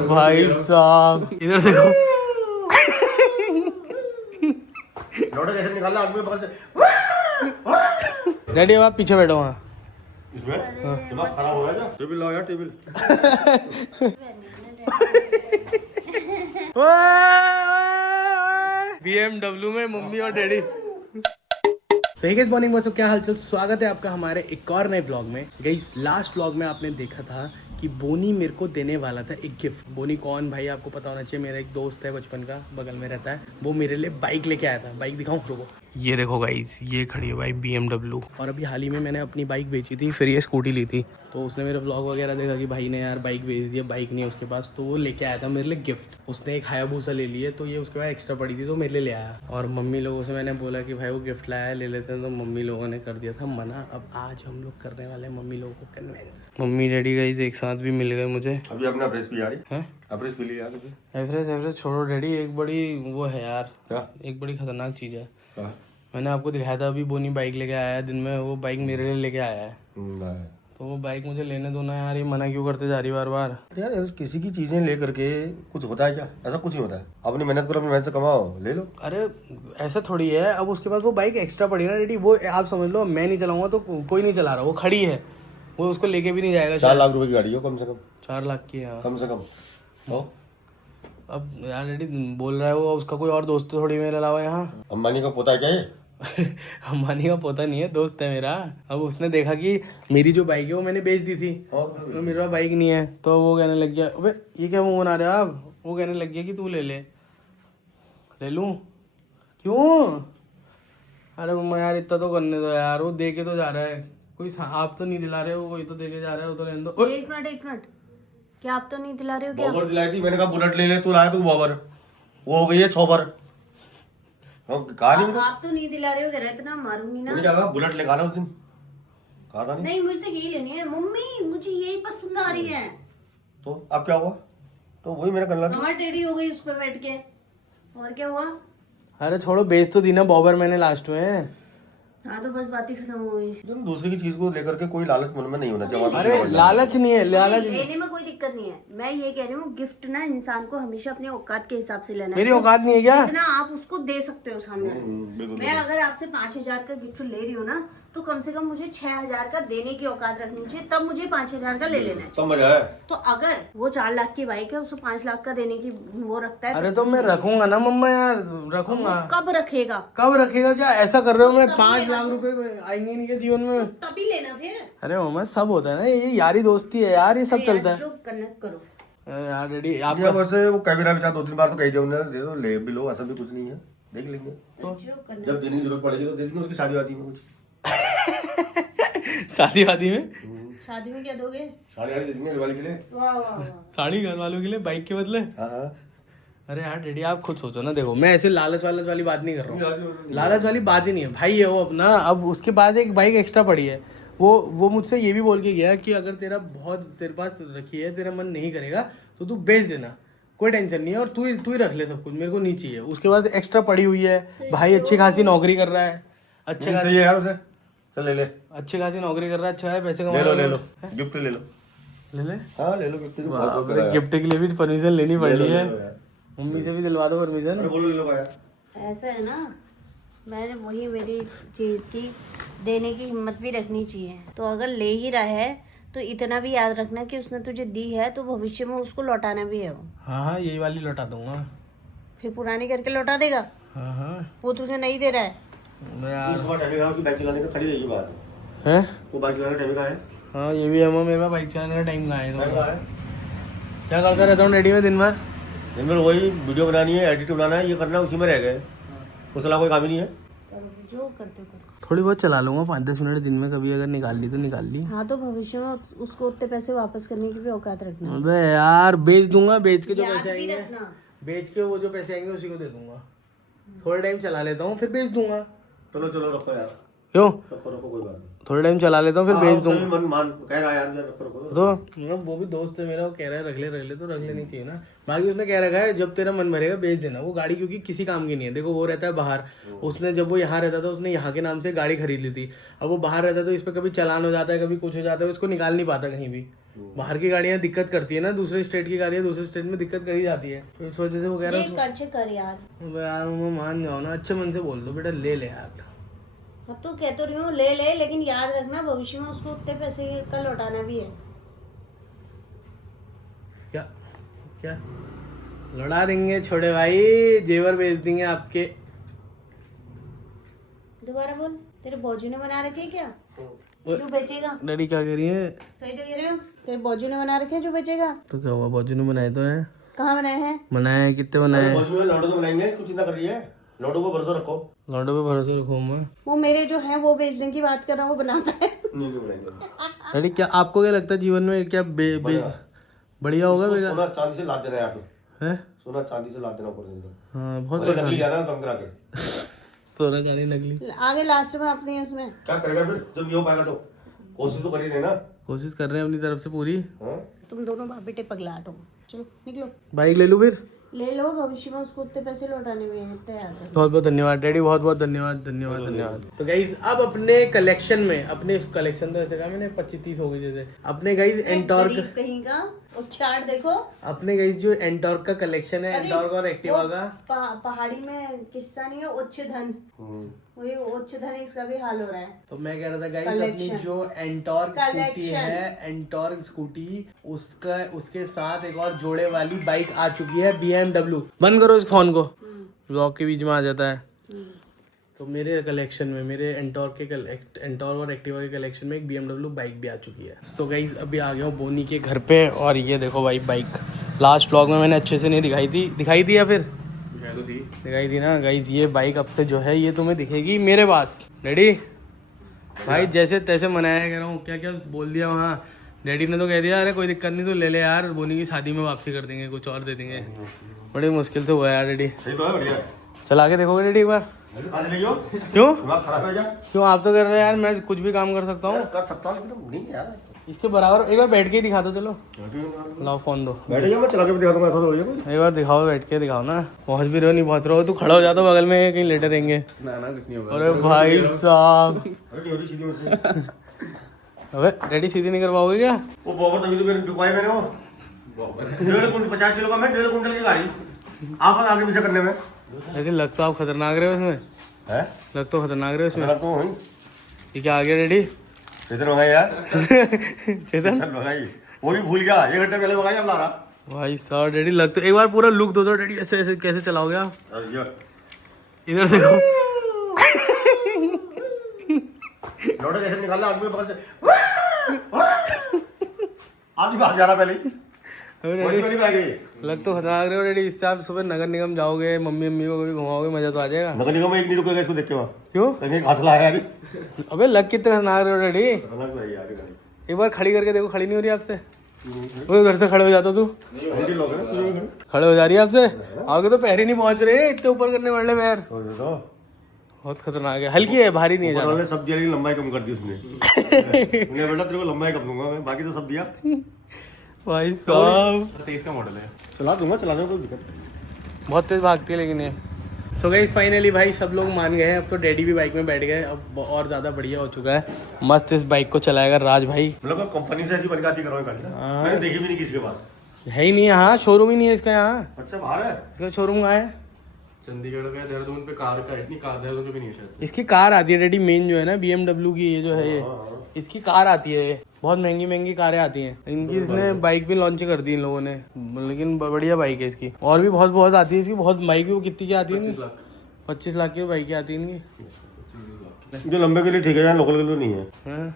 भाई साहब इधर देखो कैसे निकाला आदमी बगल से। डैडी अब आप पीछे बैठो वहाँ। इसमें दिमाग खराब हो रहा है क्या? टेबल लाओ यार टेबल। BMW में मम्मी और डैडी। सही गाइस, मॉर्निंग व्हाट्सअप, क्या हालचाल। स्वागत है आपका हमारे एक और नए ब्लॉग में। गाइस लास्ट ब्लॉग में आपने देखा था कि बोनी मेरे को देने वाला था एक गिफ्ट। बोनी कौन भाई आपको पता होना चाहिए, मेरा एक दोस्त है बचपन का, बगल में रहता है। वो मेरे लिए बाइक लेके आया था। बाइक दिखाऊं रुको, ये देखो गाइस, ये खड़ी है भाई BMW। और अभी हाल ही में मैंने अपनी बाइक बेची थी, फिर ये स्कूटी ली थी। तो उसने मेरे व्लॉग वगैरह देखा कि भाई ने यार बाइक बेच दिया, बाइक नहीं है उसके पास, तो वो लेके आया था मेरे लिए गिफ्ट। उसने एक हायाबुसा ले ली है, तो ये उसके बाद एक्स्ट्रा पड़ी थी तो मेरे लिए ले आया। और मम्मी लोगों से मैंने बोला कि भाई वो गिफ्ट लाया है, ले लेते हैं, तो मम्मी लोगों ने कर दिया था मना। अब आज हम लोग करने वाले हैं मम्मी लोगों को कन्विंस। मम्मी डैडी गाइस एक साथ भी मिल गए मुझे। अभी अपना फ्रेश पी आ रही है फ्रेश पी लिया अभी। एवरेज छोड़ो डैडी, एक बड़ी वो है यार, क्या? एक बड़ी खतरनाक चीज़ है। हाँ? मैंने आपको दिखाया था अभी, बोनी बाइक लेके आया है दिन में, वो बाइक मेरे लिए लेके आया है। नहीं। तो वो बाइक मुझे लेने दो ना यार, ये मना क्यों करते जा रही बार बार। यार किसी की चीजें ले करके कुछ होता है क्या? ऐसा कुछ नहीं होता है। अपनी मेहनत करो, अपनी मेहनत से कमाओ, ले लो। अरे ऐसा थोड़ी है। अब उसके बाद वो बाइक एक्स्ट्रा पड़ी ना डैडी, वो आप समझ लो मैं नहीं चलाऊंगा तो कोई नहीं चला रहा, वो खड़ी है, वो उसको लेके भी नहीं जाएगा। 4 लाख रुपए की गाड़ी हो कम से कम। 4 लाख की है कम से कम हो। अब यार डैडी बोल रहा है वो, उसका कोई और दोस्त तो थोड़ी मेरे अलावा यहाँ। अंबानी का पोता है क्या ये? अंबानी का पोता नहीं है, दोस्त है मेरा। अब उसने देखा कि मेरी जो बाइक है वो मैंने बेच दी थी, तो मेरे पास बाइक नहीं है, तो वो कहने लग गया अबे ये क्या मुंह बना रहे हो आप। वो कहने लग गया कि तू ले लूँ। क्यों? अरे मम्मा यार इतना तो करने दो यार, वो दे के तो जा रहा है कोई, आप तो नहीं दिला रहे हो, कोई तो दे के जा रहा है, वो तो लेने दो। एक मिनट, क्या आप तो नहीं दिला रहे हो क्या? बॉबर दिलाई थी, मैंने कहा बुलेट ले ले, तू लाया तू बॉबर, वो हो गई है छोबर। आप तो नहीं दिला रहे हो, कह रहे इतना मारूंगी ना। क्या कहा? बुलेट ले उस दिन कहा था नहीं मुझे तो यही लेनी है मम्मी, मुझे यही पसंद आ रही है। तो अब क्या हुआ? तो वही मेरा करना था। कमर टेढ़ी हो गई उस पर बैठ के, और क्या हुआ? अरे छोड़ो, बेच तो दी ना बॉबर मैंने लास्ट में। हाँ तो बस बात ही खत्म हो गई। दूसरे की चीज को लेकर के कोई लालच मन में नहीं होना चाहिए। अरे लालच नहीं है, लालच लेने में कोई दिक्कत नहीं है। मैं ये कह रही हूँ गिफ्ट ना इंसान को हमेशा अपने औकात के हिसाब से लेना है। मेरी औकात नहीं है क्या? जितना आप उसको दे सकते हो सामने वाले। मैं अगर आपसे 5,000 का गिफ्ट ले रही हूँ ना, तो कम से कम मुझे 6,000 का देने की औकात रखनी चाहिए, तब मुझे 5,000 का ले लेना है। समझ आया? तो अगर वो 4 लाख की बाइक है, उसको 5 लाख का देने की वो रखता है। अरे तो मैं रखूंगा ना मम्मा यार, रखूंगा। कब रखेगा? कब रखेगा क्या? ऐसा कर रहे हो, मैं 5 लाख रुपए आएंगे नहीं क्या जीवन में? तभी लेना फिर। अरे मम्मा सब होता है ना, ये यारी दोस्ती है यार, ये सब चलता है जो करना करो यार। डैडी आप वैसे वो कैमरा भी 2-3 बार तो कही थे उन्होंने, दे दो ले भी लो, ऐसा भी कुछ नहीं है, देख लेंगे। जो करना। जब देने की जरूरत पड़ेगी तो दे देंगे, उसकी शादी वादी में कुछ। शादी वादी में? शादी में क्या दोगे? साड़ी वाड़ी दे देंगे दिवाली के लिए। वाह वाह वाह। साड़ी घर वालों के लिए, बाइक के बदले? हाँ। अरे यार डैडी आप खुद सोचो ना, देखो मैं ऐसे लालच वाली बात नहीं कर रहा हूँ, लालच वाली बात ही नहीं है भाई, है वो अपना। अब उसके बाद एक बाइक एक्स्ट्रा पड़ी है, वो मुझसे ये भी बोल के गया कि अगर तेरे पास रखी है, तेरा मन नहीं करेगा तो तू बेच देना, कोई टेंशन नहीं है, और तू ही रख ले सब कुछ, मेरे को नहीं चाहिए। उसके बाद एक्स्ट्रा पड़ी हुई है, भाई अच्छी खासी नौकरी कर रहा है, अच्छे सही है यार उसे, चल ले ले। अच्छी खासी नौकरी कर रहा है, अच्छा है, पैसे कमा ले रहा लो है। ले लो, गिफ्ट ले लो। ले हाँ ले लो गिफ्ट। गिफ्ट के लिए भी परमिशन लेनी पड़ रही है, मम्मी से भी दिलवा दो परमिशन। बोलो ले लो यार। ऐसा है ना, मैंने वही मेरी चीज की देने की हिम्मत भी रखनी चाहिए। तो अगर ले ही रहा है तो इतना भी याद रखना कि उसने तुझे दी है तो भविष्य में उसको लौटाना भी है वो। हाँ यही वाली लौटा दूंगा। फिर पुरानी करके लौटा देगा? हाँ वो तुझे नहीं दे रहा है। यार उसकी बाइक चलाने का खड़ी रहेगी बात है, वो बाइक चलाने का टाइम का है। हाँ ये भी है, मेरे पास बाइक चलाने का टाइम कहाँ है? टाइम का है। क्या करता रहता हूँ डैडी में दिन भर? दिन भर वही वीडियो बनानी है, एडिट बनाना है, ये करना है, उसी में रह गए। उस अलावा कोई काम ही नहीं है। करो जो करते करो। थोड़ी बहुत चला लूंगा 5-10 मिनट दिन में, कभी अगर निकाल ली तो निकाल ली। हाँ तो भविष्य में उसको उतने पैसे वापस करने की भी औकात रखना। अबे यार बेच दूंगा, बेच के जो याद पैसे भी आएंगे, रखना। बेच के वो जो पैसे आएंगे उसी को दे दूंगा। थोड़ा टाइम चला लेता हूँ फिर बेच दूंगा। चलो चलो रखो यार, क्यों? रखो रखो कोई बात नहीं। थोड़ा टाइम चला लेता हूँ फिर बेच दूंगा। मन मान कह रहा है यार, रखो रखो। तो मतलब वो भी दोस्त है मेरा, वो कह रहा है रख ले तो रख लेनी चाहिए ना। बाकी उसने कह रखा है जब तेरा मन भरेगा बेच देना। वो गाड़ी क्योंकि किसी काम की नहीं है, देखो वो रहता है बाहर, उसने जब वो यहाँ रहता था उसने यहाँ के नाम से गाड़ी खरीद ली थी। अब वो बाहर रहता है तो इस पर कभी चालान हो जाता है, कभी कुछ हो जाता है, उसको निकाल नहीं पाता कहीं भी। बाहर की गाड़ियाँ दिक्कत करती है ना, दूसरे स्टेट की गाड़ियाँ दूसरे स्टेट में दिक्कत करी जाती है, तो इस वजह से वो कह रहा जी कर कर यार। है यार मैं मान जाओ ना, अच्छे मन से बोल दो बेटा ले ले यार। मैं तो कह तो रही हूँ ले ले, लेकिन याद रखना भविष्य में उसको उतने पैसे का लौटाना भी है। क्या क्या लौटा देंगे छोटे भाई, जेवर बेच देंगे आपके। दोबारा बोल, तेरे बौजू ने बना रखे हैं क्या जो बेचेगा? डैडी क्या कह रही है? सही तो कह रहे हो, तेरे बौजू ने बना रखे हैं जो बेचेगा। तो क्या हुआ, बाजू ने बनाए तो है। कहाँ बनाए हैं? बनाए हैं, कितने बनाए हैं? में लौटो तो बनाएंगे, कुछ चिंता कर रही है। लौटो को भरोसा रखो। लौटो पे भरोसा रखो मैं। वो मेरे जो है वो बेचने की बात कर रहा हूँ, वो बनाता है। नहीं बनाएंगे। डैडी क्या आपको क्या लगता है जीवन में क्या बढ़िया होगा? इसको सोना चांदी से लाद देना यार तू। है सोना चांदी से लाद देना ऊपर से। हाँ बहुत भले नकली जाना कम करा के। सोना चांदी नकली। आगे लास्ट में अपनी है उसमें। क्या करेगा फिर जब नहीं हो पाएगा तो? कोशिश तो कर ही रहे ना। कोशिश कर रहे हैं अपनी तरफ से पूरी। हाँ? तुम दोनों बाप बेटे पगलाट हो। चलो निकलो, बाइक ले लूँ फिर? ले लो, भविष्य में उसको उतने पैसे लौटाने में है, तैयार है। बहुत बहुत धन्यवाद डैडी, बहुत बहुत धन्यवाद धन्यवाद धन्यवाद। तो गाइज अब अपने कलेक्शन में, अपने कलेक्शन तो ऐसे कहा मैंने 25-30 हो गई जैसे, अपने गाइज एंटॉर्क गरीब कहीं का उच्चार देखो। अपने गाइज जो एंटॉर्क का कलेक्शन है, एंटॉर्क और एक्टिवा का। पहाड़ी में किस्सा नहीं है, उच्च धन, वही उच्च धन, इसका भी हाल हो रहा है। तो मैं कह रहा था गाइज अपनी जो एंटॉर्क स्कूटी है, एंटॉर्क स्कूटी, उसका उसके साथ एक और जोड़े वाली बाइक आ चुकी है, BMW। बंद करो इस फोन को, ब्लॉग के बीच में आ जाता है। तो मेरे कलेक्शन में, मेरे एंटॉर्क और एक्टिवा के कलेक्शन में एक BMW बाइक भी आ चुकी है। तो गाइज अभी आ गया हूँ बोनी के घर पे, और ये देखो भाई बाइक। लास्ट व्लॉग में मैंने अच्छे से नहीं दिखाई थी या फिर दिखाई थी ना गाइज। ये बाइक अब से जो है ये तुम्हें दिखेगी मेरे पास। डैडी भाई जैसे तैसे मनाया कर रहा हूँ, क्या क्या बोल दिया वहाँ। डैडी ने तो कह दिया अरे कोई दिक्कत नहीं, तो ले ले यार, बोनी की शादी में वापसी कर देंगे, कुछ और दे देंगे। बड़ी मुश्किल से हुआ यार डैडी। चला के देखोगे डैडी एक बार? क्यों क्यों आप तो कर रहे हैं यार, मैं कुछ भी काम कर सकता हूँ। कर सकता हूँ लेकिन नहीं यार। इसके बराबर एक बार बैठ के ही दिखा दो। चलो लाओ फोन दो, बैठ जा, मैं चला के भी दिखा दूंगा। ऐसा थोड़ी है कोई। एक बार दिखाओ, बैठ के दिखाओ ना। पहुंच भी रहे हो नहीं पहुंच रहे हो, तू खड़ा हो जाता बगल में, कहीं लेटे रहेंगे। ना कुछ नहीं होगा। अरे भाई साहब, अरे नहीं हो रही सीधी मुझसे। अबे डैडी सीधी नहीं कर पाओगे क्या? वो बॉबर तभी तो मैंने दुकाई मैंने वो 50 किलो का, मैं 1.5 कुंटल की गाड़ी आप आगे पीछे करने में। डैडी लग तो आप खतरनाक रहे हो इसमें, है लग तो खतरनाक रहे हो इसमें। तो वही ये क्या आ गया डैडी? चेतन मंगाई यार। चेतन मंगाई, वो भी भूल गया, 1 घंटे पहले मंगाई, अब ला रहा। भाई साहब डैडी लग तो, एक बार पूरा लुक दो डैडी, ऐसे ऐसे कैसे चलाओगे आप? इधर देखो। लौटा कैसे निकाला आदमी बगल से। आदमी भाग जा रहा पहले ही। लग तो खतरनाक रहे हो डैडी। इससे आप सुबह नगर निगम जाओगे, मम्मी को भी घुमाओगे, मजा तो आ जाएगा। नगर निगम में एक नहीं रुकेगा इसको देख के। वहाँ क्यों? कहीं घास लाया यार। अबे लग कितने खतरनाक रहे हो डैडी। खतरनाक तो है यार ये गाड़ी। एक बार खड़ी करके देखो, खड़ी नहीं हो रही आपसे। वो घर से खड़े हो जाता तू, खड़े हो जा रही है आपसे। आगे तो पैर ही नहीं पहुंच रहे, इतने ऊपर करने वाले पैर। बहुत खतरनाक है, हल्की है, भारी नहीं है ज्यादा। सब्जी वाली लंबाई कम कर दी उसने। बेटा तेरे को लंबाई कम दूंगा मैं, बाकी तो सब दिया। भाई साहब 23 का मॉडल है। चला दूंगा, चलाने में कोई दिक्कत। बहुत तेज भागती है लेकिन ये। सो गाइस फाइनली भाई सब लोग मान गए हैं, अब तो डैडी भी बाइक में बैठ गए, अब और ज़्यादा बढ़िया हो चुका है। मस्त इस बाइक को चलाएगा राज भाई। मतलब कंपनी से ऐसी बनकाती कर रहा हूँ गाड़ी ना, मैंने देखी भी नहीं किसी के पास। है ही नहीं यहाँ, शोरूम ही नहीं है इसका यहाँ। अच्छा बाहर है इसका शोरूम कहाँ है? चंडीगढ़ में, देहरादून पे कार का, इतनी कार देहरादून पे भी नहीं है शायद। इसकी कार आती है डैडी, मेन जो है ना BMW की, ये जो है ये इसकी कार आती है। ये बहुत महंगी महंगी कारें आती हैं इनकी। इसने बाइक भी लॉन्च कर दी इन लोगों ने, लेकिन बढ़िया बाइक है इसकी। और भी बहुत बहुत आती है इसकी, बहुत बाइक भी। वो कितनी की आती है? 25 लाख की बाइक आती है इनकी। जो लंबे के लिए ठीक है, लोकल के लिए नहीं है।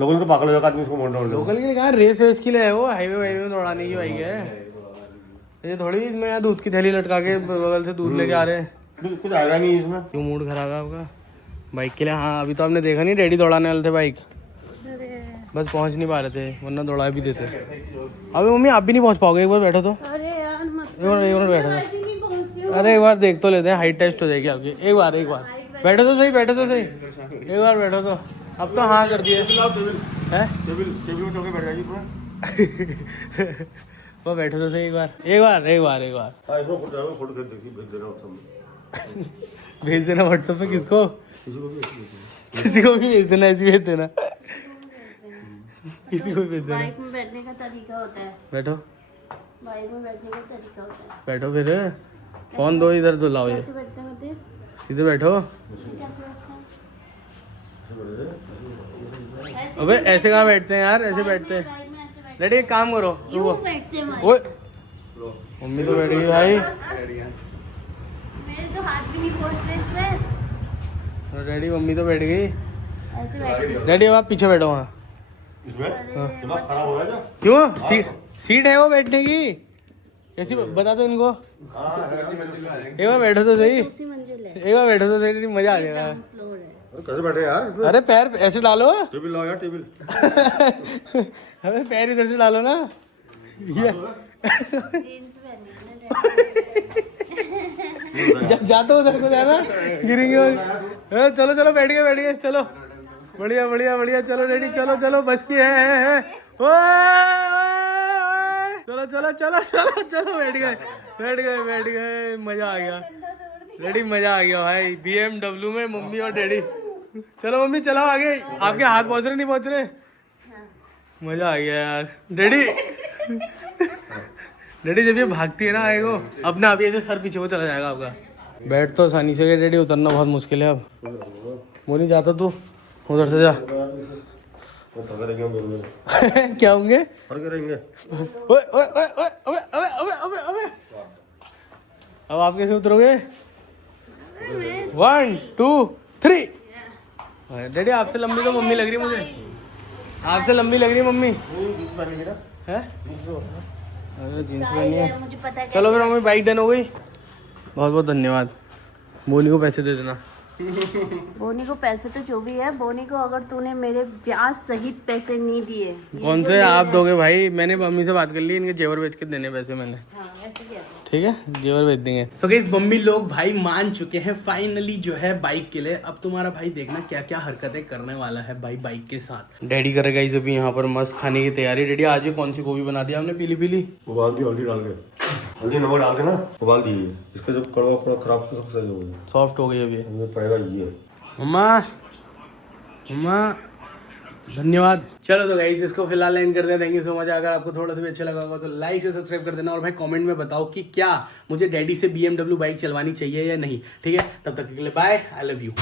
लोकल तो पागल हो जाएगा आदमी इसको मोड़ मोड़। लोकल के लिए कहाँ, रेस है इसके लिए है वो, हाईवे वाईवे में दौड़ाने की बाइक है ये थोड़ी। इसमें यहाँ दूध की थैली लटका के बगल से दूध लेके आ रहे हैं। कुछ आएगा नहीं इसमें। क्यों मूड खराब है आपका बाइक के लिए? हाँ अभी तो आपने देखा नहीं, डैडी दौड़ाने वाले थे बाइक, बस पहुंच नहीं पा रहे थे, वरना दौड़ा भी देते। अबे मम्मी आप भी नहीं पहुंच पाओगे, एक बार बैठो तो। अरे यार मत, एक बार बैठो ऐसे नहीं पहुंचती हूँ। अरे एक बार देख तो लेते हैं, हाइट टेस्ट हो जाएगी आपकी। एक बार बैठो तो सही, बैठो तो सही, एक बार बैठो तो। अब तो हाँ कर दिए हैं। वो बैठो तो सही, एक बार भेज देना व्हाट्सएप पे। किसको? किसी को भी भेज देना, ऐसे भेज देना। किसी को भेज देना। बाइक में बैठने का तरीका होता है, बैठो बाइक में बैठने का तरीका होता है। बैठो फिर, फोन दो इधर तो लाओ, ये कैसे बैठते हैं होते हैं? सीधे बैठो। कैसे बैठते हैं? अबे ऐसे कहाँ बैठते हैं यार, ऐसे बैठते हैं। बाइक में ऐसे बैठते डैडी एक काम करो, हैं। यूं बैठते हैं बाइक ओए में। मम्मी तो बैठ गई भाई, मेरे तो हाथ भी नहीं पहुंच रहे इसमें। डैडी मम्मी तो बैठ गई। ऐसे बैठते हैं। डैडी अब आप पीछे बैठो वहाँ। इसमें दिमाग खराब हो रहा है क्यों, सीट है वो बैठने की, कैसी बता दो इनको। एक बार बैठो तो सही, उसी मंजिल है, एक बार बैठो तो सही, मजा आ जाएगा। फ्लोर है। कैसे बैठे यार इसमें? अरे पैर ऐसे डालो। टेबल लाओ यार, टेबल। अबे पैर इधर से डालो ना, ये जीन्स पहनी है ना, जाते उधर को जाना, गिरेंगे। चलो चलो बैठ गए चलो, बढ़िया बढ़िया बढ़िया, चलो डैडी चलो चलो, बस की है। चलो चलो चलो चलो चलो, बैठ गए, मजा आ गया डैडी, मजा आ गया भाई। BMW में मम्मी और डैडी। चलो मम्मी चलाओ आगे, आपके हाथ पहुंच रहे नहीं पहुंच रहे, मजा आ गया यार डैडी। डैडी जब ये भागती है ना आगे को, अपने आप ही ऐसे सर पीछे को चला जाएगा आपका। बैठ तो आसानी से गए डैडी, उतरना बहुत मुश्किल है अब। वो नहीं जाता तू, उधर से जा। क्या होंगे? ओए ओए ओए ओए, अबे अबे अबे अबे अबे, अब आप कैसे उतरोगे? 1 2 3। डैडी आपसे लंबी तो मम्मी लग रही है मुझे, आपसे लंबी लग रही है मम्मी। है अरे जीन्स पहनी है। मुझे पता है। चलो फिर मम्मी, बाइक डन हो गई। बहुत बहुत धन्यवाद। बोनी को पैसे दे देना। बोनी को पैसे तो जो भी है, बोनी को अगर तूने मेरे ब्याज सहित पैसे नहीं दिए, ये कौन जो से ले आप रहा दोगे भाई? मैंने मम्मी से बात कर ली, इनके जेवर बेच के देने पैसे मैंने। है। हाँ ऐसे क्या है? ठीक है, जेवर बेच देंगे। सो गाइस मम्मी लोग भाई मान चुके हैं फाइनली जो है बाइक के लिए। अब तुम्हारा भाई देखना क्या क्या हरकतें करने वाला है भाई बाइक के साथ। डैडी करेगा इस अभी यहाँ पर मस्त खाने की तैयारी। डैडी आज ये कौन सी गोभी बना दी आपने, पीली पीली? उबाल दी हल्दी डाल के, हल्दी नमक डाल के ना उबाल दी। इसका जब कड़वा कड़वा खराब सब सही हो गया, सॉफ्ट हो गई अभी हमें पड़ेगा ये। मम्मा मम्मा धन्यवाद। चलो तो गाइस इसको फिलहाल एंड कर दें। Thank you so much. अगर आपको थोड़ा सा भी अच्छा लगा होगा तो लाइक से सब्सक्राइब कर देना, और भाई कमेंट में बताओ कि क्या मुझे डैडी से BMW बाइक चलवानी चाहिए या नहीं। ठीक है, तब तक के लिए बाय, आई लव यू।